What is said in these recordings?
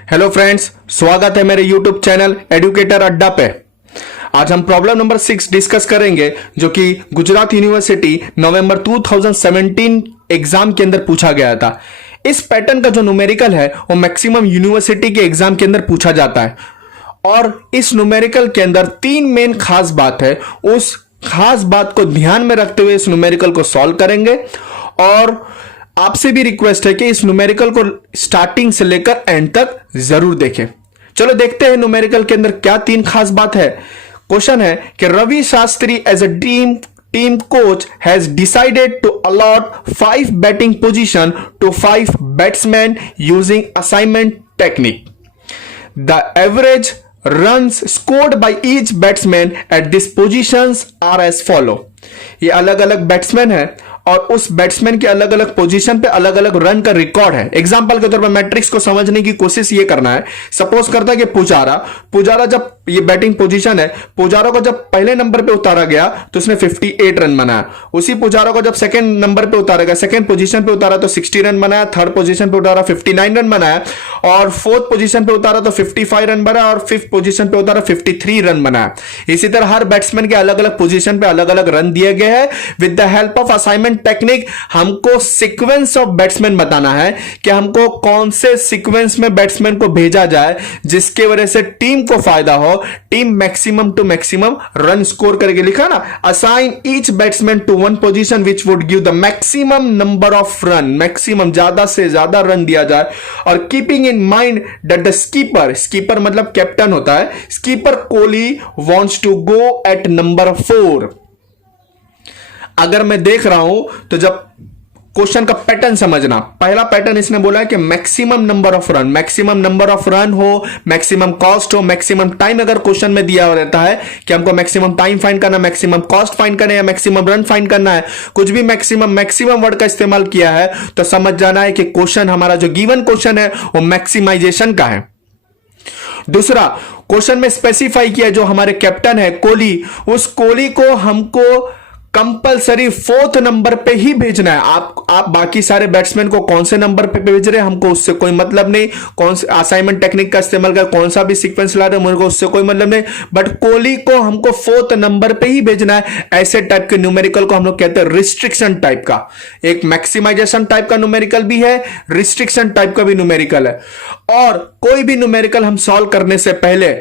Hello friends, स्वागत है मेरे यूट्यूब चैनल एडुकेटर अड्डा पे। आज हम प्रॉब्लम नंबर 6 डिस्कस करेंगे जो कि गुजरात यूनिवर्सिटी नवंबर 2017 एग्जाम के अंदर पूछा गया था। इस पैटर्न का जो न्यूमेरिकल है वो मैक्सिमम यूनिवर्सिटी के एग्जाम के अंदर पूछा जाता है और इस न्यूमेरिकल के अंदर तीन मेन खास बात है। उस खास बात को ध्यान में रखते हुए इस न्यूमेरिकल को सॉल्व करेंगे और आपसे भी रिक्वेस्ट है कि इस न्यूमेरिकल को स्टार्टिंग से लेकर एंड तक जरूर देखें। चलो देखते हैं न्यूमेरिकल के अंदर क्या तीन खास बात है। क्वेश्चन है कि Ravi Shastri as a team coach has decided to allot 5 batting position to 5 batsman using assignment technique. The average runs scored by each batsman at these positions are as follow। ये अलग अलग बैट्समैन है और उस बैट्समैन के अलग अलग पोजीशन पे अलग अलग रन का रिकॉर्ड है। एग्जांपल के तौर पर मैट्रिक्स को समझने की कोशिश ये करना है। सपोज करता है कि पुजारा जब ये बैटिंग पोजीशन है, पुजारा को जब पहले नंबर पे उतारा गया तो उसने 58 रन बनाया। उसी पुजारा को जब सेकंड नंबर पे उतारा गया, सेकंड पोजीशन पे उतारा तो 60 रन बनाया, थर्ड पोजीशन पे उतारा 59 रन बनाया और फोर्थ पोजीशन पे उतारा तो 55 रन बनाया और फिफ्थ पोजीशन पे उतारा 53 रन बनाया। इसी तरह हर बैट्समैन के अलग अलग पोजीशन पे अलग अलग रन दिए गए हैं। With the help of assignment technique हमको सीक्वेंस ऑफ बैट्समैन बताना है कि हमको कौन से सीक्वेंस में बैट्समैन को भेजा जाए जिसके वजह से टीम को फायदा हो। Team maximum to maximum run score करके लिखा ना, assign each batsman to one position which would give the maximum number of run. Maximum ज्यादा से ज्यादा रन दिया जाए और keeping in mind that the skipper मतलब कैप्टन होता है, skipper Kohli wants to go at number 4। अगर मैं देख रहा हूं तो जब क्वेश्चन का पैटर्न समझना, पहला पैटर्न इसने बोला है कि मैक्सिमम नंबर ऑफ रन हो, मैक्सिमम कॉस्ट हो, मैक्सिमम टाइम अगर क्वेश्चन में दिया रहता है कि हमको मैक्सिमम टाइम फाइंड करना, मैक्सिमम कॉस्ट फाइंड करना या मैक्सिमम रन फाइंड करना है, कुछ भी मैक्सिमम वर्ड का इस्तेमाल किया है तो समझ जाना है कि क्वेश्चन हमारा जो गिवन क्वेश्चन है वो मैक्सिमाइजेशन का है। दूसरा, क्वेश्चन में स्पेसिफाई किया जो हमारे कैप्टन है कोहली, उस कोहली को हमको कंपलसरी 4th नंबर पे ही भेजना है। आप बाकी सारे बैट्समैन को कौन से नंबर पे भेज रहे हैं हमको उससे कोई मतलब नहीं, कौन से असाइनमेंट टेक्निक का इस्तेमाल कर कौन सा भी सीक्वेंस ला रहे हैं मुझको उससे कोई मतलब नहीं, बट कोहली को हमको 4th नंबर पे ही भेजना है। ऐसे टाइप के न्यूमेरिकल को हम लोग कहते हैं रिस्ट्रिक्शन टाइप का। एक मैक्सिमाइजेशन टाइप का न्यूमेरिकल भी है, रिस्ट्रिक्शन टाइप का भी न्यूमेरिकल है। और कोई भी न्यूमेरिकल हम सॉल्व करने से पहले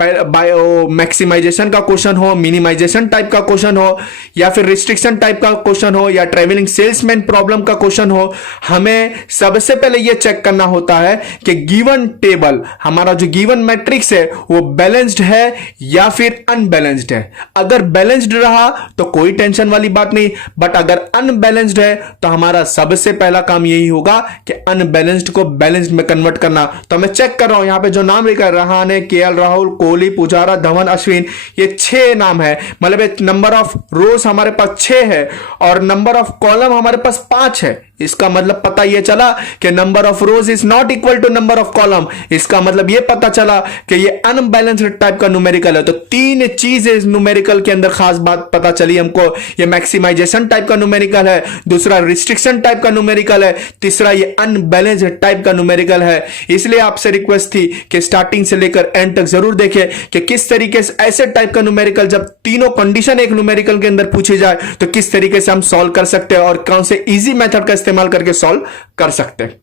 मैक्सिमाइजेशन का क्वेश्चन हो, मिनिमाइजेशन टाइप का क्वेश्चन हो या फिर रिस्ट्रिक्शन टाइप का क्वेश्चन हो या ट्रेवलिंग सेल्समैन प्रॉब्लम का क्वेश्चन हो, हमें सबसे पहले यह चेक करना होता है कि गिवन टेबल, हमारा जो गिवन मैट्रिक्स है वो बैलेंस्ड है या फिर अनबैलेंस्ड है। अगर बैलेंस्ड रहा तो कोई टेंशन वाली बात नहीं, बट अगर अनबैलेंस्ड है तो हमारा सबसे पहला काम यही होगा कि अनबैलेंस्ड को बैलेंस्ड में कन्वर्ट करना। तो मैं चेक कर रहा हूं यहां पे जो नाम लिखा है, रहाणे, केएल राहुल, कोहली, पुजारा, धवन, अश्विन, ये 6 नाम है। मतलब नंबर ऑफ रोज हमारे पास 6 है और नंबर ऑफ कॉलम हमारे पास 5 है। इसका मतलब पता यह चला कि number of rows is not equal to number of column. इसका मतलब यह पता चला कि यह अनबैलेंस्ड टाइप का न्यूमेरिकल है। तो 3 चीजें इस न्यूमेरिकल के अंदर खास बात पता चली हमको। यह मैक्सिमाइजेशन टाइप का न्यूमेरिकल है, दूसरा रिस्ट्रिक्शन टाइप का न्यूमेरिकल है, तीसरा यह अनबैलेंस्ड टाइप का न्यूमेरिकल है। इसलिए आपसे रिक्वेस्ट थी कि स्टार्टिंग से लेकर एंड तक जरूर देखें कि किस तरीके से ऐसे टाइप का न्यूमेरिकल जब तीनों कंडीशन एक न्यूमेरिकल के अंदर पूछी जाए तो किस तरीके से हम सॉल्व कर सकते हैं और कौन से इजी मेथड का इस्तेमाल करके सॉल्व कर सकते हैं।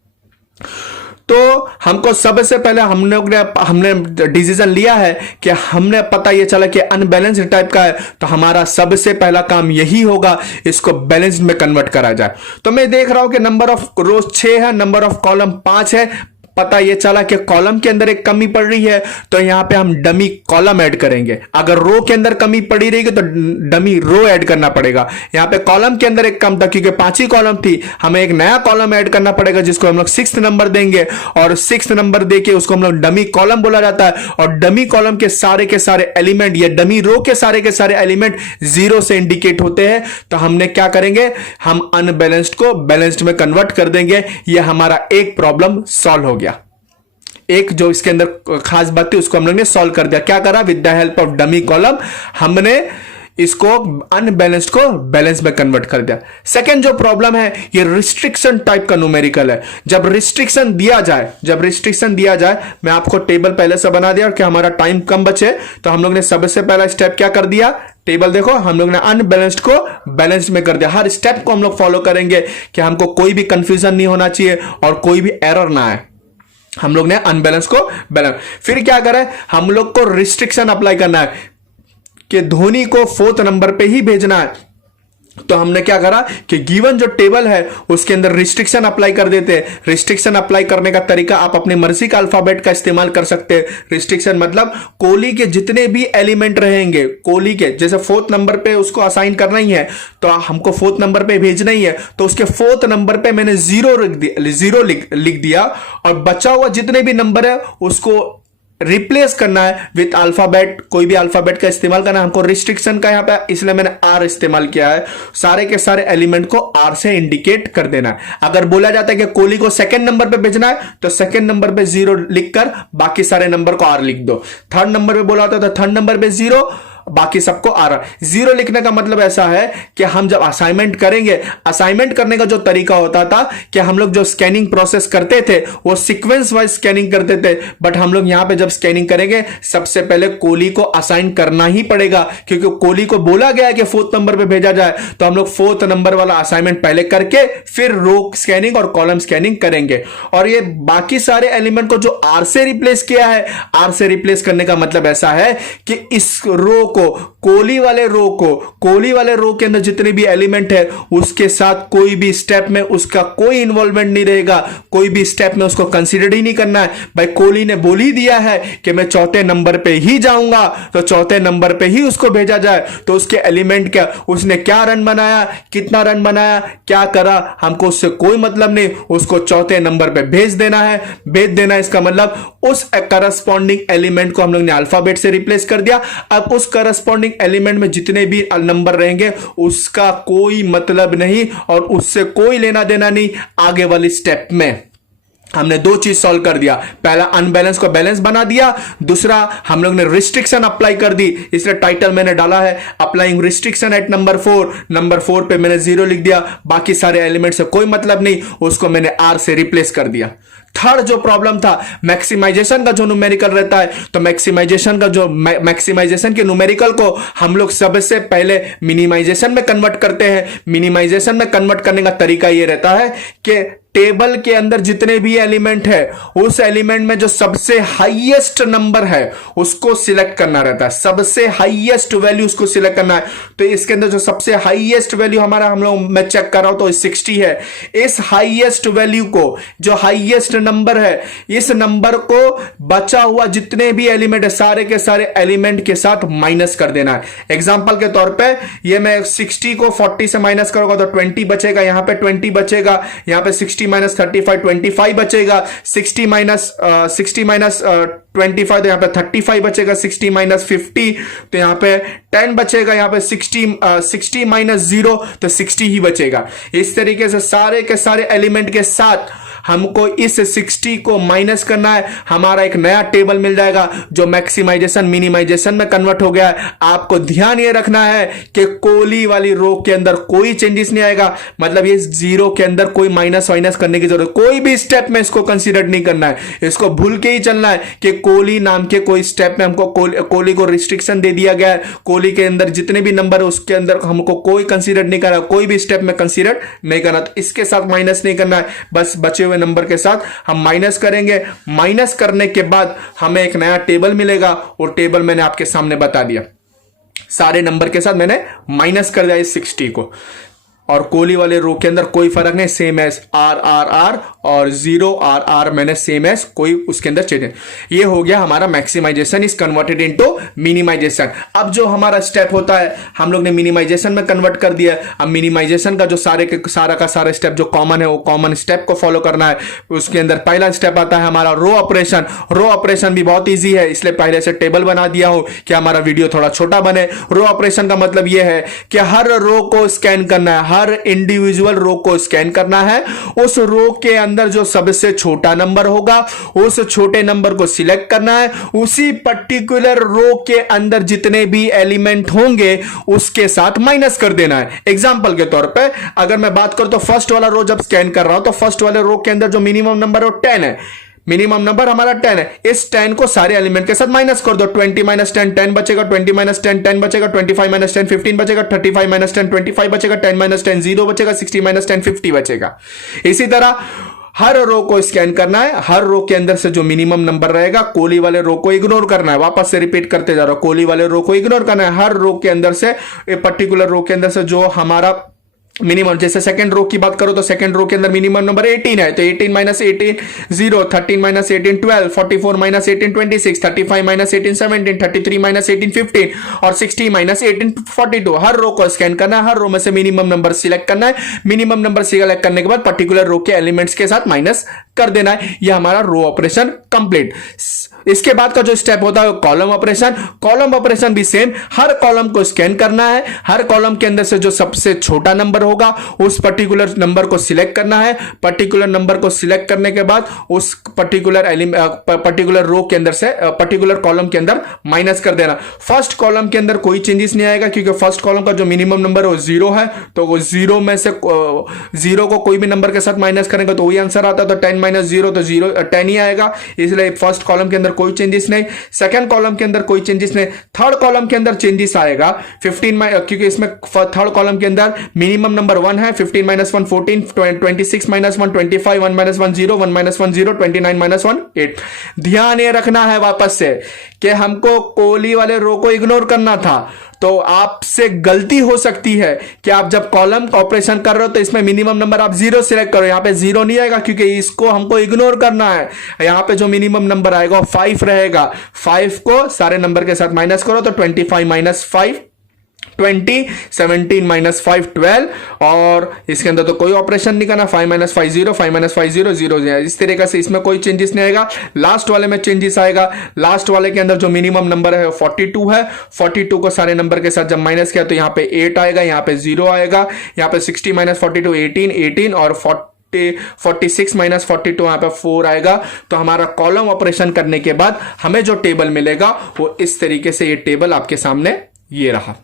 तो हमको सबसे पहले हमने डिसीजन लिया है कि हमने पता यह चला कि अनबैलेंस्ड टाइप का है, तो हमारा सबसे पहला काम यही होगा इसको बैलेंस्ड में कन्वर्ट करा जाए। तो मैं देख रहा हूं कि नंबर ऑफ रोज 6 है, नंबर ऑफ कॉलम 5 है। पता यह चला कि कॉलम के अंदर एक कमी पड़ रही है तो यहां पे हम डमी कॉलम ऐड करेंगे। अगर रो के अंदर कमी पड़ी रहेगी तो डमी रो ऐड करना पड़ेगा। यहां पे कॉलम के अंदर एक कम था क्योंकि 5 ही कॉलम थी, हमें एक नया कॉलम ऐड करना पड़ेगा जिसको हम लोग 6th नंबर देंगे और 6th नंबर देके उसको हम लोग डमी कॉलम बोला जाता है। और डमी कॉलम के सारे एलिमेंट या डमी रो के सारे एलिमेंट 0 से इंडिकेट होते हैं। तो हमने क्या करेंगे, हम अनबैलेंस्ड को बैलेंस्ड में कन्वर्ट कर देंगे। यह हमारा एक प्रॉब्लम सॉल्व हो गया। एक जो इसके अंदर खास बात थी उसको हम लोग ने सॉल्व कर दिया। क्या करा, with the help of dummy column हमने इसको अनबैलेंस्ड को बैलेंस में कन्वर्ट कर दिया। सेकंड जो प्रॉब्लम है ये रिस्ट्रिक्शन टाइप का न्यूमेरिकल है। जब रिस्ट्रिक्शन दिया जाए, मैं आपको टेबल पहले से बना दिया और कि हमारा टाइम कम बचे तो हम लोग ने सबसे पहला स्टेप क्या कर दिया, टेबल देखो, हम लोग ने अनबैलेंस्ड को बैलेंस्ड में कर दिया। हर स्टेप को हम लोग फॉलो करेंगे कि हमको कोई भी कंफ्यूजन नहीं होना चाहिए और कोई भी एरर ना आए। हम लोग ने अनबैलेंस को बैलेंस, फिर क्या करें, हम लोग को रिस्ट्रिक्शन अप्लाई करना है कि धोनी को 4th नंबर पे ही भेजना है। तो हमने क्या करा कि गिवन जो टेबल है उसके अंदर रिस्ट्रिक्शन अप्लाई कर देते हैं। रिस्ट्रिक्शन अप्लाई करने का तरीका आप अपनी मर्जी का अल्फाबेट का इस्तेमाल कर सकते हैं। रिस्ट्रिक्शन मतलब कोहली के जितने भी एलिमेंट रहेंगे, कोहली के जैसे 4th नंबर पे उसको असाइन करना ही है तो हमको 4th नंबर पे भेजना ही है, तो उसके 4th नंबर पे मैंने जीरो लिख दिया और बचा हुआ जितने भी नंबर है उसको रिप्लेस करना है विथ अल्फाबेट, कोई भी अल्फाबेट का इस्तेमाल करना है हमको। रिस्ट्रिक्शन का यहां पे इसलिए मैंने आर इस्तेमाल किया है, सारे के सारे एलिमेंट को आर से इंडिकेट कर देना है। अगर बोला जाता है कि कोहली को 2nd नंबर पे भेजना है तो 2nd नंबर पे 0 लिखकर बाकी सारे नंबर को आर लिख दो। 3rd नंबर पे बोला होता है तो 3rd नंबर पे 0, बाकी सबको आ रहा है। 0 लिखने का मतलब ऐसा है कि हम जब असाइनमेंट करेंगे, असाइनमेंट करने का जो तरीका होता था कि हम लोग जो स्कैनिंग प्रोसेस करते थे वो सीक्वेंस वाइज स्कैनिंग करते थे, बट हम लोग यहां पे जब स्कैनिंग करेंगे सबसे पहले कोहली को असाइन करना ही पड़ेगा, क्योंकि कोहली को बोला गया है कि 4th नंबर पे भेजा जाए, तो हम लोग 4th नंबर वाला असाइनमेंट पहले करके फिर रो स्कैनिंग और कॉलम स्कैनिंग करेंगे। और ये बाकी सारे एलिमेंट को जो आर से रिप्लेस किया है, आर से रिप्लेस करने का मतलब ऐसा है कि इस रो को, कोहली वाले रो के अंदर जितने भी एलिमेंट है उसके साथ कोई भी स्टेप में उसका कोई इन्वॉल्वमेंट नहीं रहेगा, कोई भी स्टेप में उसको कंसीडर ही नहीं करना है। भाई कोहली ने बोल ही दिया है कि मैं 4th नंबर पे ही जाऊंगा, तो 4th नंबर पे ही उसको भेजा जाए। तो उसके एलिमेंट क्या, उसने क्या रन बनाया, कितना रन बनाया, क्या करा, हमको उससे कोई मतलब नहीं, उसको 4th नंबर पे भेज देना है। इसका मतलब उस करस्पॉन्डिंग एलिमेंट को हम लोग ने अल्फाबेट से रिप्लेस कर दिया। अब उस करस्पॉन्डिंग एलिमेंट में जितने भी नंबर रहेंगे उसका कोई मतलब नहीं और उससे कोई लेना देना नहीं। आगे वाली स्टेप में हमने 2 चीज सॉल्व कर दिया, पहला अनबैलेंस को बैलेंस बना दिया, दूसरा हम लोग ने रिस्ट्रिक्शन अप्लाई कर दी। इसलिए टाइटल मैंने डाला है applying restriction at number 4। Number 4 पे मैंने 0 लिख दिया, बाकी सारे एलिमेंट से कोई मतलब नहीं, उसको मैंने आर से रिप्लेस कर दिया। थर्ड जो प्रॉब्लम था मैक्सिमाइजेशन का जो न्यूमेरिकल रहता है, तो मैक्सिमाइजेशन के न्यूमेरिकल को हम लोग सबसे पहले मिनिमाइजेशन में कन्वर्ट करते हैं। मिनिमाइजेशन में कन्वर्ट करने का तरीका यह रहता है कि टेबल के अंदर जितने भी एलिमेंट है उस एलिमेंट में जो सबसे हाईएस्ट नंबर है उसको सिलेक्ट करना रहता है, सबसे हाईएस्ट वैल्यू उसको सिलेक्ट करना है। तो इसके अंदर जो सबसे हाईएस्ट वैल्यू हमारा, हम लोग मैं चेक कर रहा हूं तो 60 है। इस हाईएस्ट वैल्यू को, जो हाईएस्ट नंबर है, इस नंबर को बचा हुआ जितने भी एलिमेंट है सारे के सारे एलिमेंट के साथ माइनस कर देना है। एग्जांपल के तौर पे ये मैं 60 को 40 से माइनस करूंगा तो 20 बचेगा, यहां पे 20 बचेगा, यहां पे 60 माइनस 35 25 बचेगा, 60 माइनस 25 तो यहां पे 35 बचेगा, 60 माइनस 50 तो यहां पे 10 बचेगा, यहां पे 60 माइनस 0 तो 60 ही बचेगा। इस तरीके से सारे के सारे एलिमेंट के साथ हमको इस 60 को माइनस करना है, हमारा एक नया टेबल मिल जाएगा जो मैक्सिमाइजेशन मिनिमाइजेशन में कन्वर्ट हो गया है। आपको ध्यान ये रखना है कि कोहली वाली रो के अंदर कोई चेंजेस नहीं आएगा, मतलब ये 0 के अंदर कोई माइनस वाइनस करने की जरूरत, कोई भी स्टेप में इसको कंसीडर नहीं करना है, इसको भूल के ही चलना है कि कोहली नाम के कोई स्टेप में हमको कोहली को रिस्ट्रिक्शन दे दिया गया है, कोहली के अंदर जितने भी नंबर है उसके अंदर हमको कोई कंसीडर नहीं करना, कोई भी स्टेप में कंसीडर नहीं करना। तो इसके साथ माइनस नहीं करना है, बस बचे हुए नंबर के साथ हम माइनस करेंगे। माइनस करने के बाद हमें एक नया टेबल मिलेगा, वो टेबल मैंने आपके सामने बता दिया, सारे नंबर के साथ मैंने माइनस कर दिया इस 60 को। और कोहली वाले रो के अंदर कोई फर्क नहीं, same S R R R और 0 आर आर मैंने सेम एस, कोई उसके अंदर चेंज नहीं। ये हो गया हमारा maximization is converted into minimization. अब जो हमारा स्टेप होता है हम लोग ने मिनिमाइजेशन में कन्वर्ट कर दिया। अब मिनिमाइजेशन का जो सारा का सारा स्टेप जो कॉमन है वो कॉमन स्टेप को फॉलो करना है। उसके अंदर पहला स्टेप आता है हमारा रो ऑपरेशन। रो ऑपरेशन भी बहुत ईजी है, इसलिए पहले से टेबल बना दिया हूं कि हमारा वीडियो थोड़ा छोटा बने। रो ऑपरेशन का मतलब यह है कि हर रो को स्कैन करना है, हर इंडिविजुअल रो को स्कैन करना है। उस रो के अंदर जो सबसे छोटा नंबर होगा उस छोटे नंबर को सिलेक्ट करना है। उसी पर्टिकुलर रो के अंदर जितने भी एलिमेंट होंगे उसके साथ माइनस कर देना है। एग्जांपल के तौर पे अगर मैं बात करूं तो फर्स्ट वाला रो जब स्कैन कर रहा हूं तो फर्स्ट वाले रो के अंदर जो मिनिमम नंबर है वो 10 है। मिनिमम नंबर हमारा 10 है। इस 10 को सारे एलिमेंट के साथ माइनस कर दो। 20 माइनस 10 10 बचेगा, 20 माइनस 10 10 बचेगा, 25 माइनस 10 15 बचेगा, 35 माइनस 10 25 बचेगा, 10 माइनस 10 0 बचेगा, 60 माइनस 10 50 बचेगा। इसी तरह हर रो को स्कैन करना है। हर रो के अंदर से जो मिनिमम नंबर रहेगा कोली वाले रो को इग्नोर करना है। वापस से रिपीट करते जा रहा हूं, कोली वाले रो को इग्नोर करना है। हर रो के अंदर से पर्टिकुलर रो के अंदर से जो हमारा मिनिमम, जैसे सेकंड रो की बात करो तो सेकंड रो के अंदर मिनिमम नंबर 18 है तो 18 minus 18 0, 13 minus 18 12, 44 minus 18 26, 35 minus 18 17, 33 minus 18 15 और 60 माइनस 18 42। हर रो को स्कैन करना है। हर रो में से मिनिमम नंबर सिलेक्ट करना है। मिनिमम नंबर सिलेक्ट करने के बाद पर्टिकुलर रो के एलिमेंट्स के साथ माइनस कर देना है। यह हमारा रो ऑपरेशन कंप्लीट। इसके बाद का जो स्टेप होता है कॉलम ऑपरेशन। कॉलम ऑपरेशन भी सेम, हर कॉलम को स्कैन करना है। हर कॉलम के अंदर से जो सबसे छोटा नंबर होगा उस पर्टिकुलर नंबर को सिलेक्ट करना है। पर्टिकुलर नंबर को सिलेक्ट करने के बाद उस पर्टिकुलर रो के अंदर से पर्टिकुलर कॉलम के अंदर माइनस कर देना। फर्स्ट कॉलम के अंदर कोई चेंजेस नहीं आएगा क्योंकि फर्स्ट कॉलम का जो मिनिमम नंबर है वो 0 है तो वो 0 में से 0 को कोई भी नंबर के साथ माइनस करेंगे तो वही आंसर आता है। तो 10 माइनस 0 तो 10 ही आएगा, इसलिए फर्स्ट कॉलम के अंदर कोई चेंजेस नहीं। सेकंड कॉलम के अंदर कोई चेंजेस नहीं। थर्ड कॉलम के अंदर चेंजेस आएगा 15 क्योंकि इसमें थर्ड कॉलम के अंदर मिनिमम नंबर 1 है। 15 minus 1 14, 26 minus 1 25, 1 minus 1 0, 1 minus 1 0, 29 minus 1 8। ध्यान ये रखना है वापस से कि हमको कोली वाले रो को इग्नोर करना था। तो आपसे गलती हो सकती है कि आप जब कॉलम ऑपरेशन कर रहे हो तो इसमें मिनिमम नंबर आप 0 सिलेक्ट करो। यहां पे 0 नहीं आएगा क्योंकि इसको हमको इग्नोर करना है। यहां पे जो मिनिमम नंबर आएगा 5 रहेगा। 5 को सारे नंबर के साथ माइनस करो तो 25 माइनस 5 20, 17 माइनस 5 12 और इसके अंदर तो कोई ऑपरेशन नहीं करना। 5 माइनस 5 0, 5 माइनस 5 0 0 0। इस तरीके से इसमें कोई चेंजेस नहीं आएगा। लास्ट वाले में चेंजेस आएगा। लास्ट वाले के अंदर जो मिनिमम नंबर है 42 है। 42 को सारे नंबर के साथ जब माइनस किया तो यहां पे 8 आएगा, यहां पे 0 आएगा। यहां पे 60 माइनस 42 18 18 और 46 माइनस 42 यहां पे 4 आएगा। तो हमारा कॉलम ऑपरेशन करने के बाद हमें जो टेबल मिलेगा वो इस तरीके से, ये टेबल आपके सामने ये रहा।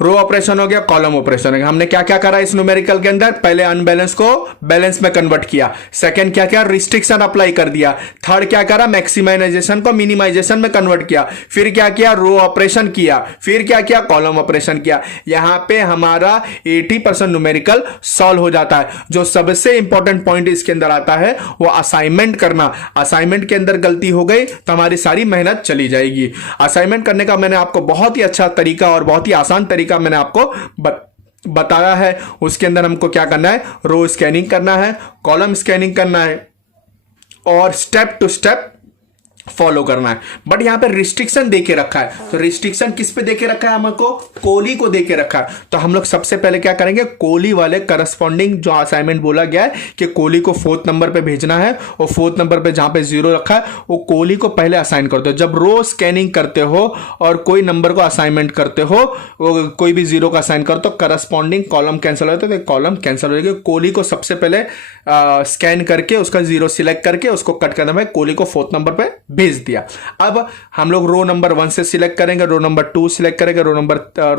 रो ऑपरेशन हो गया, कॉलम ऑपरेशन हो गया। हमने क्या क्या करा इस न्यूमेरिकल के अंदर? पहले अनबैलेंस को बैलेंस में कन्वर्ट किया। सेकंड क्या किया? रिस्ट्रिक्शन अप्लाई कर दिया। थर्ड क्या करा? मैक्सिमाइजेशन को मिनिमाइजेशन में कन्वर्ट किया। फिर क्या किया? रो ऑपरेशन किया। फिर क्या किया? कॉलम ऑपरेशन किया। यहां पे हमारा 80% न्यूमेरिकल सॉल्व हो जाता है। जो सबसे इंपॉर्टेंट पॉइंट इसके अंदर आता है वो असाइनमेंट करना। असाइनमेंट के अंदर गलती हो गई तो हमारी सारी मेहनत चली जाएगी। असाइनमेंट करने का मैंने आपको बहुत ही अच्छा तरीका और बहुत ही आसान तरीका मैंने आपको बताया है। उसके अंदर हमको क्या करना है? रो स्कैनिंग करना है, कॉलम स्कैनिंग करना है और स्टेप टू स्टेप फॉलो करना है। बट यहां पे रिस्ट्रिक्शन देके रखा है। तो रिस्ट्रिक्शन किस पे देके रखा है? हमको कोली को देके रखा है। तो हम लोग सबसे पहले क्या करेंगे? कोली वाले करस्पॉन्डिंग जो असाइनमेंट बोला गया है कि कोली को 4th नंबर पे भेजना है और 4th नंबर पे जहां पे 0 रखा है वो कोली को पहले असाइन कर दो। जब रो स्कैनिंग करते हो और कोई नंबर को असाइनमेंट करते हो, कोई भी 0 का असाइन कर तो करस्पॉन्डिंग कॉलम कैंसिल होता है, तो कॉलम कैंसिल हो जाएगी। कोली को सबसे पहले स्कैन करके उसका 0 सिलेक्ट करके उसको कट करना है। कोली को 4th नंबर पे भेज दिया। अब हम लोग रो नंबर 1 से सिलेक्ट करेंगे, रो नंबर 2 सिलेक्ट करेंगे, रो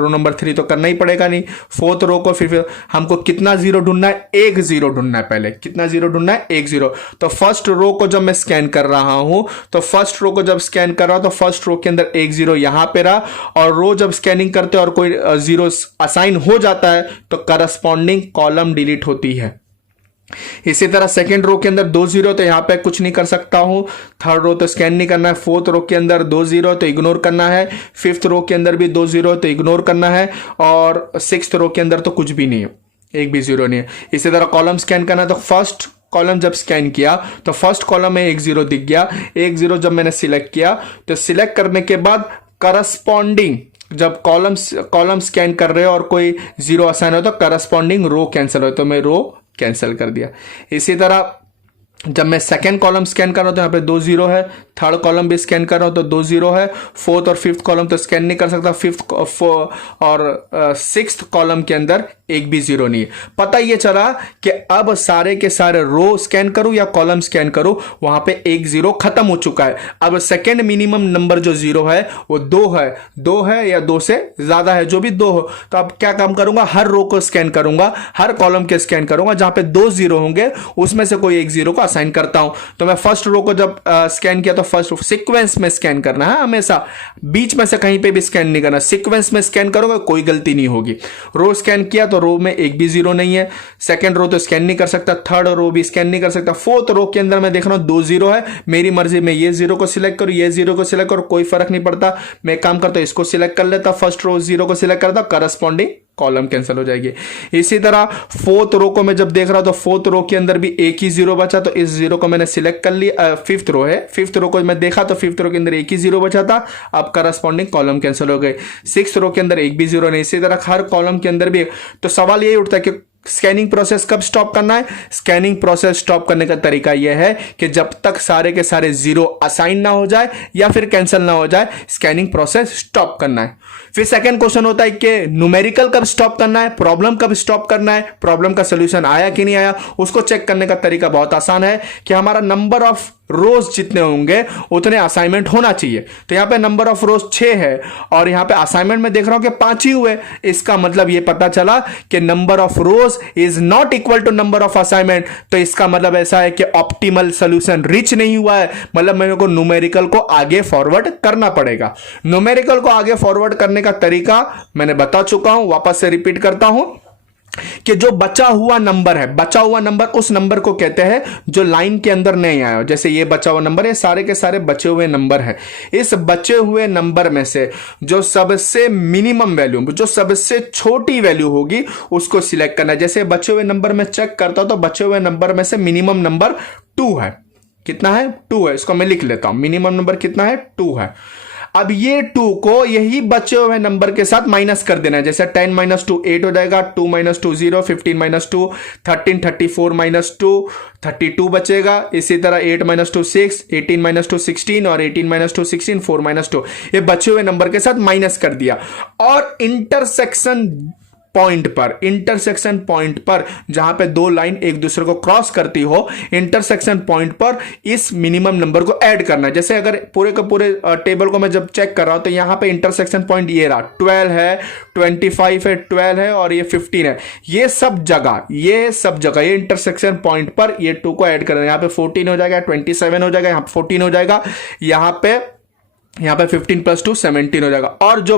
नंबर 3 तो करना ही पड़ेगा नहीं। 4th रो को फिर हमको कितना 0 ढूंढना है? एक 0 ढूंढना है। पहले कितना 0 ढूंढना है? एक 0। तो फर्स्ट रो को जब मैं स्कैन कर रहा हूं तो फर्स्ट रो को जब स्कैन कर रहा हूं तो फर्स्ट रो के अंदर एक 0 यहां पे रहा। और रो जब स्कैनिंग करते और कोई 0 असाइन हो जाता है तो करस्पॉन्डिंग कॉलम डिलीट होती है। इसी तरह सेकंड रो के अंदर 2 0 तो यहां पे कुछ नहीं कर सकता हूं। थर्ड रो तो स्कैन नहीं करना है। 4th रो के अंदर 2 0 तो इग्नोर करना है। 5th रो के अंदर भी 2 0 तो इग्नोर करना है। और 6th रो के अंदर तो कुछ भी नहीं है, एक भी 0 नहीं है। इसी तरह कॉलम स्कैन करना है तो फर्स्ट कॉलम जब स्कैन किया तो फर्स्ट कॉलम में एक 0 दिख गया। एक 0 जब मैंने सिलेक्ट किया तो सिलेक्ट करने के बाद करस्पॉन्डिंग जब कॉलम स्कैन कर रहे हो और कोई 0 असाइन हो तो करस्पॉन्डिंग रो कैंसिल हो, तो मैं रो कैंसिल कर दिया। इसी तरह जब मैं सेकंड कॉलम स्कैन कर रहा हूं तो यहां पे 2 0 है। थर्ड कॉलम भी स्कैन कर रहा हूं तो 2 0 है। 4th और 5th कॉलम तो स्कैन नहीं कर सकता। 5th और 6th कॉलम के अंदर एक भी जीरो नहीं है। पता ये चला कि अब सारे के सारे रो स्कैन करूं या कॉलम स्कैन करूं, वहां पे एक जीरो खत्म हो चुका है। अब सेकंड मिनिमम नंबर जो जीरो है वो दो है या दो से ज्यादा है, जो भी दो हो। तो अब क्या काम करूंगा, हर रो को स्कैन करूंगा, हर कॉलम के स्कैन करूंगा, जहां पे दो जीरो होंगे उसमें से कोई एक जीरो को असाइन करता हूं। तो मैं फर्स्ट रो को जब स्कैन किया तो फर्स्ट सीक्वेंस में स्कैन करना है हमेशा, बीच में से कहीं पे भी स्कैन नहीं करना, सीक्वेंस में स्कैन करोगे कोई गलती नहीं होगी। रो स्कैन किया तो रो में एक भी जीरो नहीं है, सेकंड रो तो स्कैन नहीं कर सकता, थर्ड रो भी स्कैन नहीं कर सकता, फोर्थ रो के अंदर मैं देख रहा हूं दो जीरो है, मेरी मर्जी में ये जीरो को सिलेक्ट करूं, ये जीरो को सिलेक्ट करूं, कोई फर्क नहीं पड़ता। मैं काम करता हूं इसको सिलेक्ट कर लेता, फर्स्ट रो जीरो को सिलेक्ट करता, करस्पॉन्डिंग कॉलम कैंसिल हो जाएगी। इसी तरह फोर्थ रो को मैं जब देख रहा हूं तो फोर्थ रो के अंदर भी एक ही जीरो बचा, तो इस जीरो को मैंने सिलेक्ट कर लिया। फिफ्थ रो है, फिफ्थ रो को मैं देखा तो फिफ्थ रो के अंदर एक ही जीरो बचा था, अब करस्पॉन्डिंग कॉलम कैंसिल हो गए। सिक्स्थ रो के अंदर एक भी जीरो नहीं। इसी तरह हर कॉलम के अंदर भी। तो सवाल यही उठता है कि स्कैनिंग प्रोसेस कब स्टॉप करना है। स्कैनिंग प्रोसेस स्टॉप करने का तरीका यह है कि जब तक सारे के सारे जीरो असाइन ना हो जाए या फिर कैंसिल ना हो जाए, स्कैनिंग प्रोसेस स्टॉप करना है। फिर सेकंड क्वेश्चन होता है कि न्यूमेरिकल कब स्टॉप करना है, प्रॉब्लम कब स्टॉप करना है, प्रॉब्लम का सोल्यूशन आया कि नहीं आया। उसको चेक करने का तरीका बहुत आसान है कि हमारा नंबर ऑफ रोज जितने होंगे उतने असाइनमेंट होना चाहिए। तो यहां पे नंबर ऑफ रोज 6 है और यहां पे असाइनमेंट में देख रहा हूं कि 5 ही हुए। इसका मतलब यह पता चला कि number of rows is not equal to number of assignment. तो इसका मतलब ऐसा है कि ऑप्टिमल सोल्यूशन रीच नहीं हुआ है, मतलब मेरे को न्यूमेरिकल को आगे फॉरवर्ड करना पड़ेगा। न्यूमेरिकल को आगे फॉरवर्ड करने का तरीका मैंने बता चुका हूं, वापस से रिपीट करता हूं कि जो बचा हुआ नंबर है, बचा हुआ नंबर उस नंबर को कहते हैं जो लाइन के अंदर नहीं आया हो। जैसे ये बचा हुआ नंबर है, सारे के सारे बचे हुए नंबर है। इस बचे हुए नंबर में से जो सबसे मिनिमम वैल्यू, जो सबसे छोटी वैल्यू होगी उसको सिलेक्ट करना है। जैसे बचे हुए नंबर में चेक करता हूं तो बचे हुए नंबर में से मिनिमम नंबर 2 है। कितना है? 2 है। इसको मैं लिख लेता हूं, मिनिमम नंबर कितना है? 2 है। अब ये 2 को यही बचे हुए नंबर के साथ माइनस कर देना है। जैसे 10 माइनस 2 8 हो जाएगा, 2 माइनस 2 0, 15 माइनस 2 13, 34 माइनस 2 32 बचेगा। इसी तरह 8 माइनस 2 6, 18 माइनस 2 16 और 18 माइनस 2 16, 4 माइनस 2। ये बचे हुए नंबर के साथ माइनस कर दिया। और इंटरसेक्शन पॉइंट पर जहां पे दो लाइन एक दूसरे को क्रॉस करती हो, इंटरसेक्शन पॉइंट पर इस मिनिमम नंबर को ऐड करना है। जैसे अगर पूरे का पूरे टेबल को मैं जब चेक कर रहा हूं तो यहां पे इंटरसेक्शन पॉइंट ये रहा, 12 है, 25 है, 12 है और ये 15 है। ये सब जगह ये इंटरसेक्शन पॉइंट पर ये 2 को ऐड करना है। यहां पे 14 हो जाएगा, 27 हो जाएगा, यहां पे 14 हो जाएगा, यहां पे 15 प्लस 2 17 हो जाएगा। और जो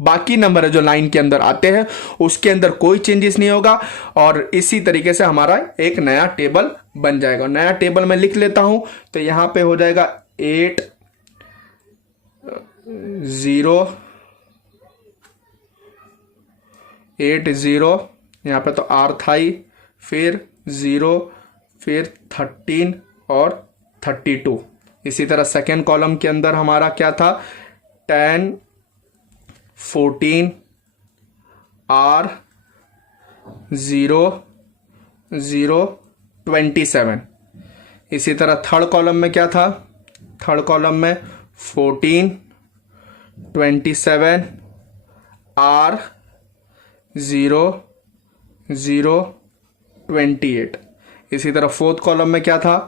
बाकी नंबर है जो लाइन के अंदर आते हैं उसके अंदर कोई चेंजेस नहीं होगा। और इसी तरीके से हमारा एक नया टेबल बन जाएगा। नया टेबल मैं लिख लेता हूं तो यहां पे हो जाएगा 8 0 8 0, यहां पे तो R था ही, फिर 0, फिर 13 और 32। इसी तरह सेकेंड कॉलम के अंदर हमारा क्या था? 10 14 R 0 0 27। इसी तरह थर्ड कॉलम में क्या था? थर्ड कॉलम में 14 27 R 0 0 28। इसी तरह फोर्थ कॉलम में क्या था?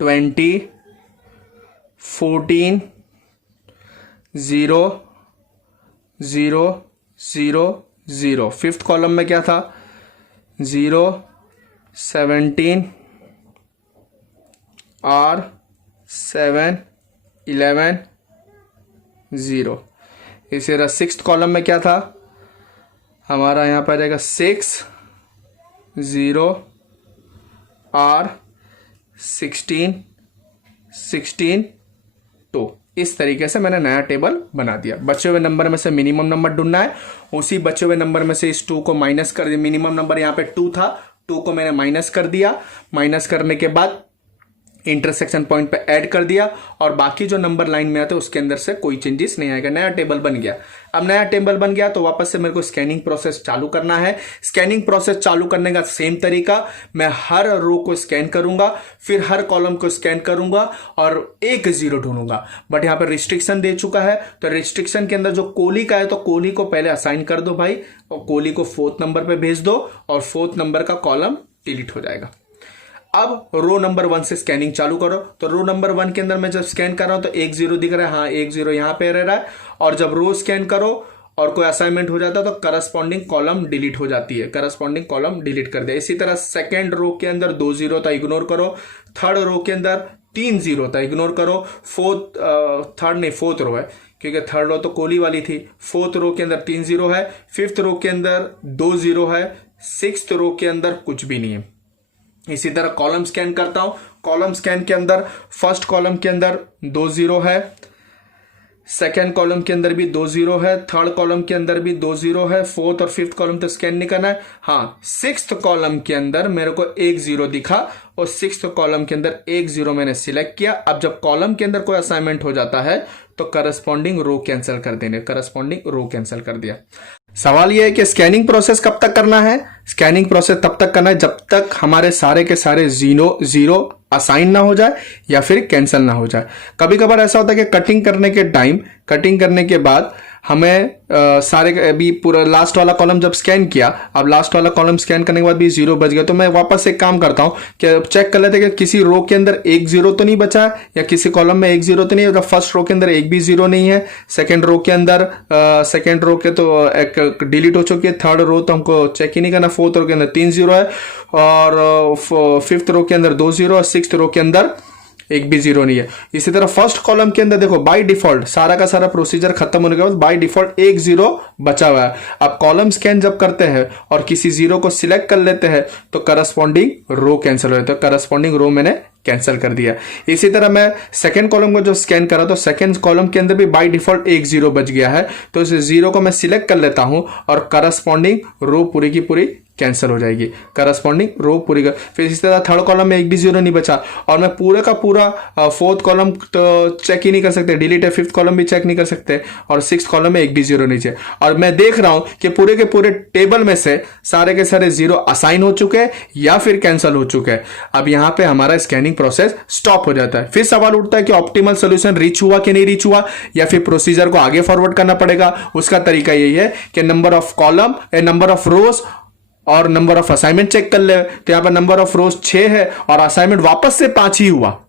20 14 0 0 0 0। फिफ्थ कॉलम में क्या था? 0 17 R 7 11 0। इसी तरह सिक्स्थ कॉलम में क्या था हमारा? यहां पर आ जाएगा 6 0 R 16 16 2। इस तरीके से मैंने नया टेबल बना दिया। बचे हुए नंबर में से मिनिमम नंबर ढूंढना है, उसी बचे हुए नंबर में से इस 2 को माइनस कर दिया। मिनिमम नंबर यहाँ पे 2 था, 2 को मैंने माइनस कर दिया। माइनस करने के बाद इंटरसेक्शन पॉइंट पे ऐड कर दिया और बाकी जो नंबर लाइन में आते हैं उसके अंदर से कोई चेंजेस नहीं आएगा, नया टेबल बन गया। अब नया टेबल बन गया तो वापस से मेरे को स्कैनिंग प्रोसेस चालू करना है। स्कैनिंग प्रोसेस चालू करने का सेम तरीका, मैं हर रो को स्कैन करूंगा, फिर हर कॉलम को स्कैन करूंगा और एक जीरो ढूंढूंगा। बट यहां पर रिस्ट्रिक्शन दे चुका है, तो रिस्ट्रिक्शन के अंदर जो कोहली का है तो कोहली को पहले असाइन कर दो भाई, और कोहली को 4th नंबर पे भेज दो और 4th नंबर का कॉलम डिलीट हो जाएगा। अब रो नंबर 1 से स्कैनिंग चालू करो, तो रो नंबर 1 के अंदर मैं जब स्कैन कर रहा हूं तो 1 0 दिख रहा है, हाँ 1 0 यहां पे रह रहा है। और जब रो स्कैन करो और कोई असाइनमेंट हो जाता है तो करस्पॉन्डिंग कॉलम डिलीट हो जाती है, करस्पॉन्डिंग कॉलम डिलीट कर दे। इसी तरह सेकेंड रो के अंदर 2 0 था, इग्नोर करो। थर्ड रो के अंदर 3 0 था, इग्नोर करो। फोर्थ रो है क्योंकि थर्ड रो तो कोहली वाली थी। 4th रो के अंदर 3 0 है, 5th रो के अंदर 2 0 है, 6th रो के अंदर कुछ भी नहीं है। इसी तरह कॉलम स्कैन करता हूं, कॉलम स्कैन के अंदर फर्स्ट कॉलम के अंदर 2 0 है, सेकेंड कॉलम के अंदर भी 2 0 है, थर्ड कॉलम के अंदर भी 2 0 है, 4th और 5th कॉलम तो स्कैन नहीं करना है। हाँ 6th कॉलम के अंदर मेरे को 1 0 दिखा और 6th कॉलम के अंदर 1 0 मैंने सिलेक्ट किया। अब जब कॉलम के अंदर कोई असाइनमेंट हो जाता है तो करस्पॉन्डिंग रो कैंसिल कर देने, करस्पॉन्डिंग रो कैंसिल कर दिया। सवाल यह है कि स्कैनिंग प्रोसेस कब तक करना है? स्कैनिंग प्रोसेस तब तक करना है जब तक हमारे सारे के सारे जीरो असाइन ना हो जाए या फिर कैंसिल ना हो जाए। कभी कभार ऐसा होता है कि कटिंग करने के बाद हमें सारे अभी पूरा लास्ट वाला कॉलम जब स्कैन किया, अब लास्ट वाला कॉलम स्कैन करने के बाद भी 0 बच गया, तो मैं वापस एक काम करता हूं कि चेक कर लेते हैं कि किसी रो के अंदर 1 0 तो नहीं बचा या किसी कॉलम में 1 0 तो नहीं है। फर्स्ट रो के अंदर एक भी 0 नहीं है, सेकंड रो के अंदर सेकंड रो के तो एक डिलीट हो चुकी है, थर्ड रो तो हमको चेक ही नहीं करना, 4th रो के अंदर 3 0 है और 5th रो के अंदर 2 0 और 6th रो के अंदर एक भी 0 नहीं है। इसी तरह फर्स्ट कॉलम के अंदर देखो बाय डिफॉल्ट सारा का सारा प्रोसीजर खत्म होने के बाद बाय डिफॉल्ट 1 0 बचा हुआ है। अब कॉलम स्कैन जब करते हैं और किसी 0 को सिलेक्ट कर लेते हैं तो करस्पॉन्डिंग रो कैंसिल हो जाता है, करस्पॉन्डिंग रो मैंने कैंसिल कर दिया। इसी तरह मैं सेकंड कॉलम को जो स्कैन करा तो सेकंड कॉलम के अंदर भी बाय डिफॉल्ट 1 0 बच गया है, तो इस 0 को मैं सिलेक्ट कर लेता हूं और करस्पॉन्डिंग रो पूरी की पूरी कैंसिल हो जाएगी, करस्पॉन्डिंग रो पूरी का। फिर इसी तरह थर्ड कॉलम में एक भी 0 नहीं बचा और मैं पूरे का पूरा 4th कॉलम तो चेक ही नहीं कर सकते, डिलीट है, 5th कॉलम भी चेक नहीं कर सकते और 6th कॉलम में एक भी 0 नहीं चाहिए। और मैं देख रहा हूं कि पूरे के पूरे टेबल में से सारे के सारे 0 असाइन हो चुके हैं या फिर कैंसिल हो चुके हैं। अब यहां पे हमारा स्कैनिंग प्रोसेस स्टॉप हो जाता है। फिर सवाल उठता है कि ऑप्टिमल सोल्यूशन रीच हुआ कि नहीं रीच हुआ या फिर प्रोसीजर को आगे फॉरवर्ड करना पड़ेगा। उसका तरीका यही है कि number of column, number of रोज और नंबर ऑफ असाइनमेंट चेक कर ले। तो यहां पर नंबर ऑफ रोज 6 है और असाइनमेंट वापस से 5 ही हुआ।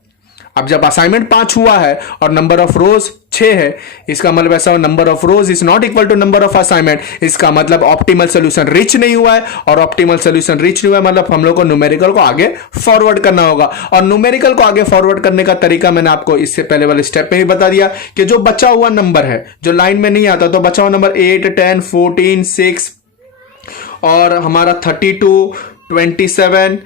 अब जब असाइनमेंट 5 हुआ है और नंबर ऑफ रोज 6 है, इसका मतलब ऐसा number of rows is not equal to number of assignment. इसका मतलब ऑप्टिमल सोल्यूशन रीच नहीं हुआ है और ऑप्टिमल सोल्यूशन रीच नहीं हुआ है मतलब हम लोग को न्यूमेरिकल को आगे फॉरवर्ड करना होगा। और न्यूमेरिकल को आगे फॉरवर्ड करने का तरीका मैंने आपको इससे पहले वाले स्टेप में भी बता दिया कि जो बचा हुआ नंबर है, जो लाइन में नहीं आता, तो बचा हुआ नंबर 8 10 14 6 और हमारा 32 27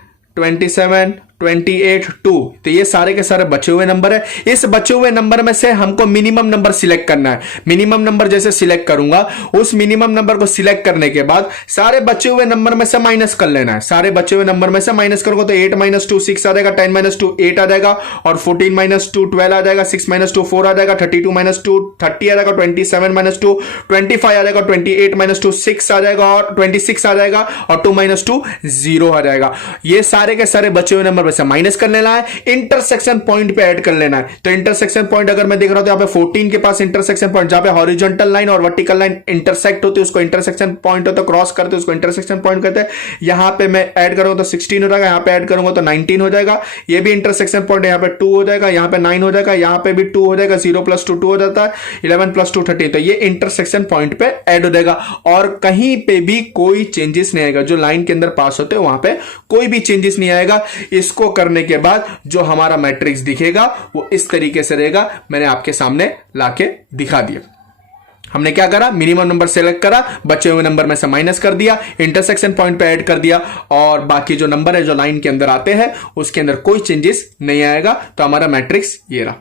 28 2, तो ये सारे के सारे बचे हुए नंबर है। इस बचे हुए नंबर में से हमको मिनिमम नंबर सिलेक्ट करना है। मिनिमम नंबर जैसे सिलेक्ट करूंगा, उस मिनिमम नंबर को सिलेक्ट करने के बाद सारे बचे हुए नंबर में से माइनस कर लेना है। सारे बचे हुए नंबर में से माइनस करूंगा तो 8 - 2 6 आ जाएगा, 10 - 2 8 आ जाएगा और 14 - 2 12 आ जाएगा, 6 - 2 4 आ जाएगा, 32 - 2 30 आ जाएगा, 27 - 2 25 आ जाएगा, 28 - 2 6 आ जाएगा और 26 आ जाएगा और 2 - 2 0 आ जाएगा। ये सारे के सारे बचे हुए नंबर से माइनस कर लेना है, इंटरसेक्शन पॉइंट पे ऐड कर लेना है। तो इंटरसेक्शन पॉइंट अगर मैं देख रहा हूं तो यहां पे 14 के पास इंटरसेक्शन पॉइंट, जहां पे हॉरिजॉन्टल लाइन और वर्टिकल लाइन इंटरसेक्ट होती है उसको इंटरसेक्शन पॉइंट होता है, क्रॉस करते हैं उसको इंटरसेक्शन पॉइंट कहते हैं। यहां पे मैं ऐड करूंगा तो 16 हो जाएगा, यहां पे ऐड करूंगा तो 19 हो जाएगा। ये भी इंटरसेक्शन पॉइंट है, यहां पे 2 हो जाएगा, यहां पे 9 हो जाएगा, यहां पे भी 2 हो जाएगा, 0 + 2 2 हो जाता है, 11 + 2 13। तो ये इंटरसेक्शन पॉइंट पे ऐड हो जाएगा और कहीं पे भी कोई चेंजेस नहीं आएगा। जो लाइन के अंदर पास होते हैं वहां पे कोई भी चेंजेस नहीं आएगा। इसको करने के बाद जो हमारा मैट्रिक्स दिखेगा वो इस तरीके से रहेगा। मैंने आपके सामने लाके दिखा दिया। हमने क्या करा, मिनिमम नंबर सेलेक्ट करा, बचे हुए नंबर में से माइनस कर दिया, इंटरसेक्शन पॉइंट पे ऐड कर दिया और बाकी जो नंबर है जो लाइन के अंदर आते हैं उसके अंदर कोई चेंजेस नहीं आएगा। तो हमारा मैट्रिक्स ये रहा।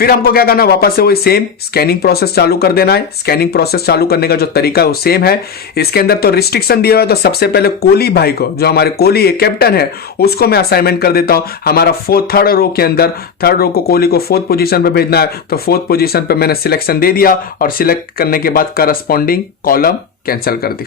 फिर हमको क्या करना है, वापस से वही सेम स्कैनिंग प्रोसेस चालू कर देना है। स्कैनिंग प्रोसेस चालू करने का जो तरीका है वो सेम है। इसके अंदर तो रिस्ट्रिक्शन दिया हुआ है, तो सबसे पहले कोहली भाई को, जो हमारे कोहली कैप्टन है, उसको मैं असाइनमेंट कर देता हूं। हमारा थर्ड रो के अंदर, थर्ड रो को कोहली को फोर्थ पोजीशन पे भेजना है, तो फोर्थ पोजीशन पे मैंने सिलेक्शन दे दिया और सिलेक्ट करने के बाद करस्पॉन्डिंग कॉलम कैंसिल कर दी।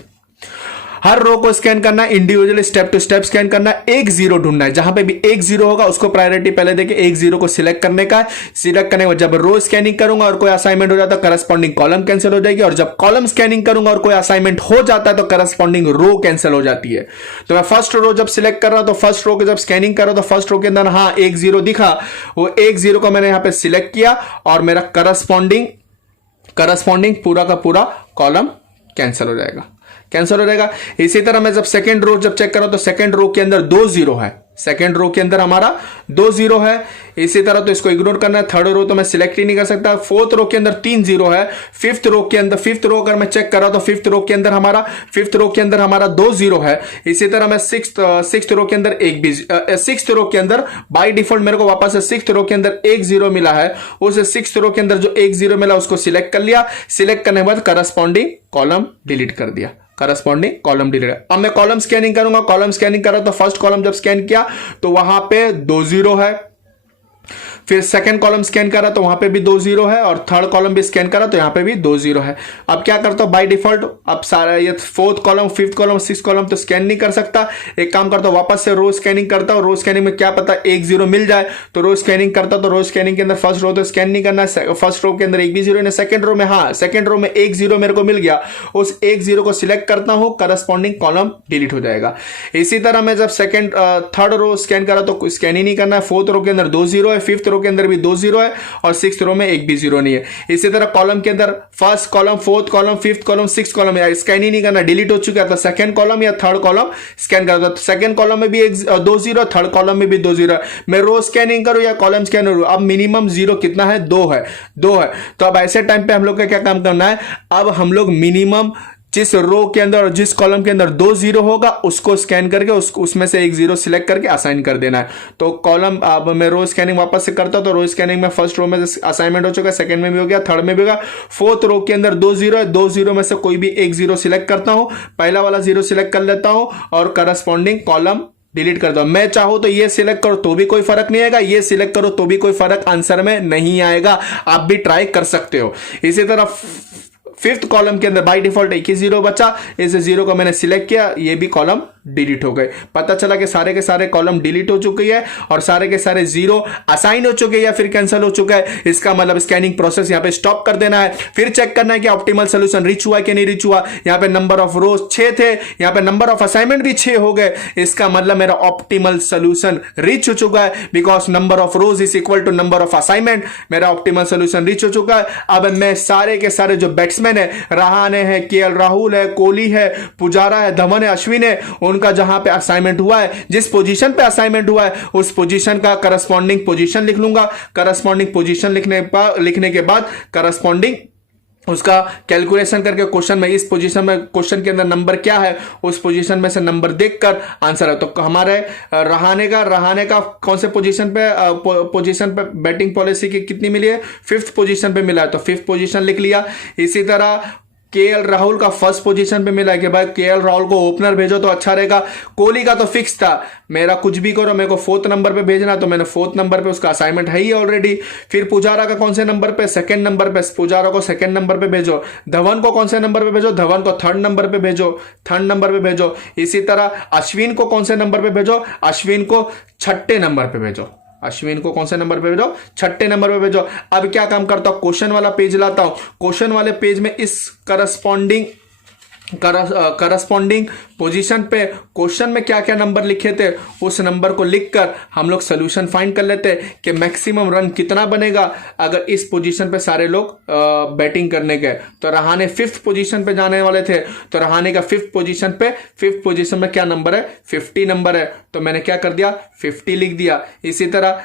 हर रो को स्कैन करना है, individually step to step scan करना है। एक जीरो ढूंढना है, जहां पे भी एक जीरो होगा उसको प्रायोरिटी पहले देके एक जीरो को सिलेक्ट करने का है। सिलेक्ट करने के बाद जब रो स्कैनिंग करूंगा और कोई असाइनमेंट हो जाता है, करस्पॉन्डिंग कॉलम कैंसिल हो जाएगी, और जब कॉलम स्कैनिंग करूंगा और कोई असाइनमेंट हो जाता है तो करस्पॉन्डिंग रो कैंसिल हो जाती है। तो मैं फर्स्ट रो जब सिलेक्ट कर रहा हूं, तो फर्स्ट रो को जब स्कैनिंग कर रहा हूं, तो फर्स्ट रो के अंदर हाँ एक जीरो दिखा, वो एक जीरो को मैंने यहां पे सिलेक्ट किया और मेरा करस्पॉन्डिंग पूरा का पूरा कॉलम कैंसिल हो जाएगा, कैंसिल हो जाएगा। इसी तरह मैं जब सेकंड रो जब चेक कर रहा हूं, तो सेकंड रो के अंदर 2 जीरो है, सेकंड रो के अंदर हमारा 2 जीरो है। इसी तरह तो इसको इग्नोर करना है। थर्ड रो तो मैं सिलेक्ट ही नहीं कर सकता। फोर्थ रो के अंदर 3 जीरो है। फिफ्थ रो के अंदर, फिफ्थ रो अगर मैं चेक कर रहा हूं, तो फिफ्थ रो के अंदर हमारा 2 जीरो है। इसी तरह मैं सिक्स्थ रो के अंदर सिक्स्थ रो के अंदर बाय डिफॉल्ट मेरे को वापस से सिक्स्थ रो के अंदर 1 जीरो मिला है। उस सिक्स्थ रो के अंदर जो 1 जीरो मिला उसको सिलेक्ट कर लिया। सिलेक्ट करने के बाद करस्पॉन्डिंग कॉलम डिलीट कर दिया, करस्पॉन्डिंग कॉलम डिलीट। अब मैं कॉलम स्कैनिंग करूंगा, कॉलम स्कैनिंग कर रहा हूं, तो फर्स्ट कॉलम जब स्कैन किया तो वहां पे 2 जीरो है। फिर सेकंड कॉलम स्कैन करा तो वहां पे भी 2 जीरो है, और थर्ड कॉलम भी स्कैन करा तो यहां पे भी 2 जीरो है। अब क्या करता हूं, बाय डिफॉल्ट अब सारा ये fourth column, fifth column, sixth column तो स्कैन नहीं कर सकता। एक काम करता हूं, वापस से रो स्कैनिंग करता हूं। रो स्कैनिंग में क्या पता 1 जीरो मिल जाए, तो रो स्कैनिंग करता हूं। तो रो स्कैनिंग के अंदर फर्स्ट रो तो स्कैन नहीं करना है, फर्स्ट रो के अंदर 1 भी जीरो है। सेकंड रो में हाँ, सेकंड रो में 1 जीरो मेरे को मिल गया, उस 1 जीरो को सिलेक्ट करता हूं, करस्पॉन्डिंग कॉलम डिलीट हो जाएगा। इसी तरह मैं जब थर्ड रो स्कैन करा तो स्कैन ही नहीं करना है। फोर्थ रो के अंदर 2 जीरो है, फिफ्थ रो के अंदर भी 2 जीरो है, और सिक्स्थ रो में 1 भी जीरो नहीं है। इसी तरह कॉलम के अंदर first column, fourth column, fifth column, sixth column scan ही नहीं करना, डिलीट हो चुका है। तो सेकंड कॉलम या थर्ड कॉलम स्कैन करता हूं, तो सेकंड कॉलम में भी 2 जीरो, थर्ड कॉलम में भी 2 जीरो। मैं रो स्कैनिंग करूं या कॉलम स्कैन करूं, अब मिनिमम जीरो कितना है, 2 है। तो अब ऐसे टाइम पे हम लोग का क्या काम करना है, अब हम लोग मिनिमम जिस रो के अंदर और जिस कॉलम के अंदर 2 जीरो होगा उसको स्कैन करके उसमें से 1 जीरो सिलेक्ट करके असाइन कर देना है। तो कॉलम, अब मैं रो स्कैनिंग वापस से करता हूं, तो रो स्कैनिंग में फर्स्ट रो में असाइनमेंट हो चुका है, सेकंड में भी हो गया, थर्ड में भी होगा। फोर्थ रो के अंदर 2 जीरो है, 2 जीरो में से कोई भी 1 जीरो सिलेक्ट करता हूं, पहला वाला जीरो सिलेक्ट कर लेता हूं और करस्पॉन्डिंग कॉलम डिलीट कर दो। मैं चाहूं तो ये सिलेक्ट करो तो भी कोई फर्क नहीं आएगा, ये सिलेक्ट करो तो भी कोई फर्क आंसर में नहीं आएगा, आप भी ट्राई कर सकते हो। इसी तरह फिफ्थ कॉलम के अंदर बाय डिफॉल्ट 1 ही जीरो बचा, इस जीरो को मैंने सिलेक्ट किया, ये भी कॉलम डिलीट हो गए। पता चला कि सारे के सारे कॉलम डिलीट हो चुके हैं और सारे के सारे जीरो असाइन हो चुके हैं या फिर कैंसिल हो चुका है। इसका मतलब स्कैनिंग प्रोसेस यहां पे स्टॉप कर देना है। फिर चेक करना है कि ऑप्टिमल सोल्यूशन रीच हुआ कि नहीं रीच हुआ। यहां पे नंबर ऑफ रोज 6 थे, यहां पे नंबर ऑफ असाइनमेंट भी 6 हो गए। इसका मतलब मेरा ऑप्टिमल सोल्यूशन रीच हो चुका है, because number of rows is equal to number of assignment. मेरा ऑप्टिमल सोल्यूशन रीच हो चुका है। अब मैं सारे के सारे जो बैट्समैन है, रहाणे है, केएल राहुल है, कोहली है, पुजारा है, धवन है, अश्विन है, उनका जहां पे असाइनमेंट हुआ है, जिस पोजीशन पे असाइनमेंट हुआ है उस पोजीशन का करस्पॉन्डिंग पोजीशन लिख लूंगा। करस्पॉन्डिंग पोजीशन लिखने के बाद करस्पॉन्डिंग उसका कैलकुलेशन करके क्वेश्चन में, इस पोजीशन में क्वेश्चन के अंदर नंबर क्या है उस पोजीशन में से नंबर देखकर आंसर है। तो हमारे रहाणे का कौन से पोजीशन पे बैटिंग पॉलिसी की कितनी मिली है, 5th पोजीशन पे मिला है, तो 5th पोजीशन लिख लिया। इसी तरह केएल राहुल का फर्स्ट पोजीशन पे मिला कि भाई केएल राहुल को ओपनर भेजो तो अच्छा रहेगा। कोहली का तो फिक्स था, मेरा कुछ भी करो मेरे को 4th नंबर पे भेजना, तो मैंने 4th नंबर पे उसका असाइनमेंट है ही ऑलरेडी। फिर पुजारा का कौन से नंबर पे, 2nd नंबर पे, पुजारा को 2nd नंबर पे भेजो। धवन को कौन से नंबर पे भेजो, धवन को 3rd नंबर पे भेजो, 3rd नंबर पे भेजो। इसी तरह अश्विन को कौन से नंबर पे भेजो, अश्विन को 6ठे नंबर पे भेजो। अश्विन को कौन से नंबर पे भेजो, 6ठे नंबर पे भेजो। अब क्या काम करता हूं, क्वेश्चन वाला पेज लाता हूं। क्वेश्चन वाले पेज में इस करस्पॉन्डिंग पोजीशन पे क्वेश्चन में क्या क्या नंबर लिखे थे उस नंबर को लिखकर हम लोग सोल्यूशन फाइंड कर लेते हैं कि मैक्सिमम रन कितना बनेगा अगर इस पोजीशन पे सारे लोग बैटिंग करने गए। तो रहाणे 5th पोजीशन पे जाने वाले थे, तो रहाणे का 5th पोजीशन में क्या नंबर है, 50 नंबर है, तो मैंने क्या कर दिया 50 लिख दिया। इसी तरह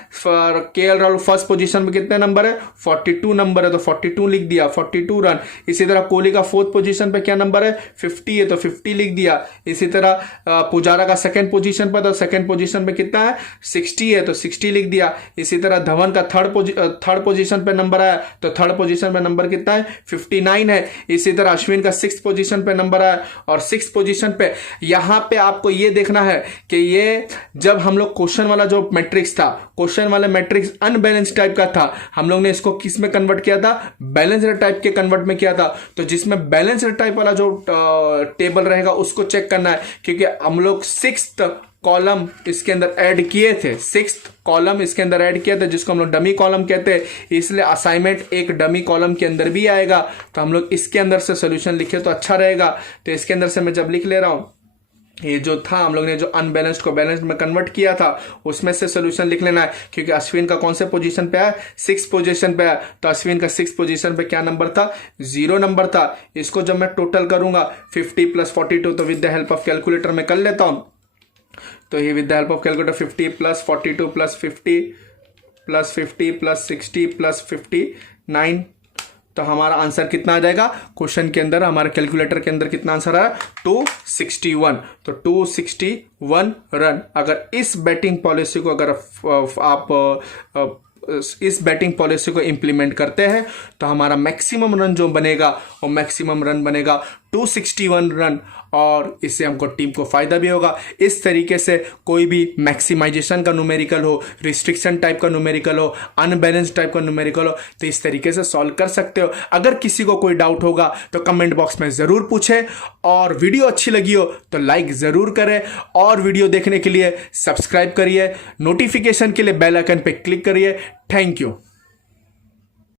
केएल राहुल 1st पोजीशन में कितने नंबर है, 42 नंबर है, तो 42 लिख दिया, 42 रन। इसी तरह कोहली का 4th पोजीशन पे क्या नंबर है, 50 है, तो 50 लिख दिया। इसी तरह पुजारा का सेकंड पोजीशन पर, तो सेकंड पोजीशन पे कितना है 60 है, तो 60 लिख दिया। इसी तरह धवन का थर्ड पोजीशन पे नंबर आया, तो थर्ड पोजीशन पे नंबर कितना है 59 है। इसी तरह अश्विन का 6th पोजीशन पे नंबर आया, और 6th पोजीशन पे यहां पे आपको ये देखना है कि ये जब हम लोग क्वेश्चन वाला जो मैट्रिक्स था, क्वेश्चन वाला मैट्रिक्स अनबैलेंस टाइप का था, हम लोग ने इसको किस में कन्वर्ट किया था, बैलेंस्ड टाइप के कन्वर्ट में किया था। तो जिसमें बैलेंस्ड टाइप वाला जो टेबल रहेगा उसको चेक करना है, क्योंकि हम लोग 6th कॉलम इसके अंदर ऐड किए थे, 6th कॉलम इसके अंदर ऐड किया था, जिसको हम लोग डमी कॉलम कहते हैं, इसलिए असाइनमेंट एक डमी कॉलम के अंदर भी आएगा। तो हम लोग इसके अंदर से सोल्यूशन लिखे तो अच्छा रहेगा। तो इसके अंदर से मैं जब लिख ले रहा हूं, ये जो था हम लोग ने जो अनबैलेंस्ड को बैलेंस्ड में कन्वर्ट किया था, उसमें से सोल्यूशन लिख लेना है। क्योंकि अश्विन का कौन से पोजीशन पे है, 6th पोजीशन पे है, तो अश्विन का 6th पोजीशन पे क्या नंबर था, 0 नंबर था। इसको जब मैं टोटल करूंगा 50 + 42, तो with the help of calculator में कर लेता हूं। तो ये with the help of calculator 50 + 42 + 50 + 50 + 60 + 59, तो हमारा आंसर कितना आ जाएगा, क्वेश्चन के अंदर हमारे कैलकुलेटर के अंदर कितना आंसर आया 261। तो 261 रन। अगर इस बैटिंग पॉलिसी को अगर आप इस बैटिंग पॉलिसी को इंप्लीमेंट करते हैं तो हमारा मैक्सिमम रन जो बनेगा वो मैक्सिमम रन बनेगा 261 रन, और इससे हमको टीम को फायदा भी होगा। इस तरीके से कोई भी मैक्सिमाइजेशन का न्यूमेरिकल हो, रिस्ट्रिक्शन टाइप का न्यूमेरिकल हो, अनबैलेंस टाइप का न्यूमेरिकल हो, तो इस तरीके से सॉल्व कर सकते हो। अगर किसी को कोई डाउट होगा तो कमेंट बॉक्स में ज़रूर पूछे, और वीडियो अच्छी लगी हो तो लाइक ज़रूर करें, और वीडियो देखने के लिए सब्सक्राइब करिए, नोटिफिकेशन के लिए बेल आइकन पर क्लिक करिए। Thank you.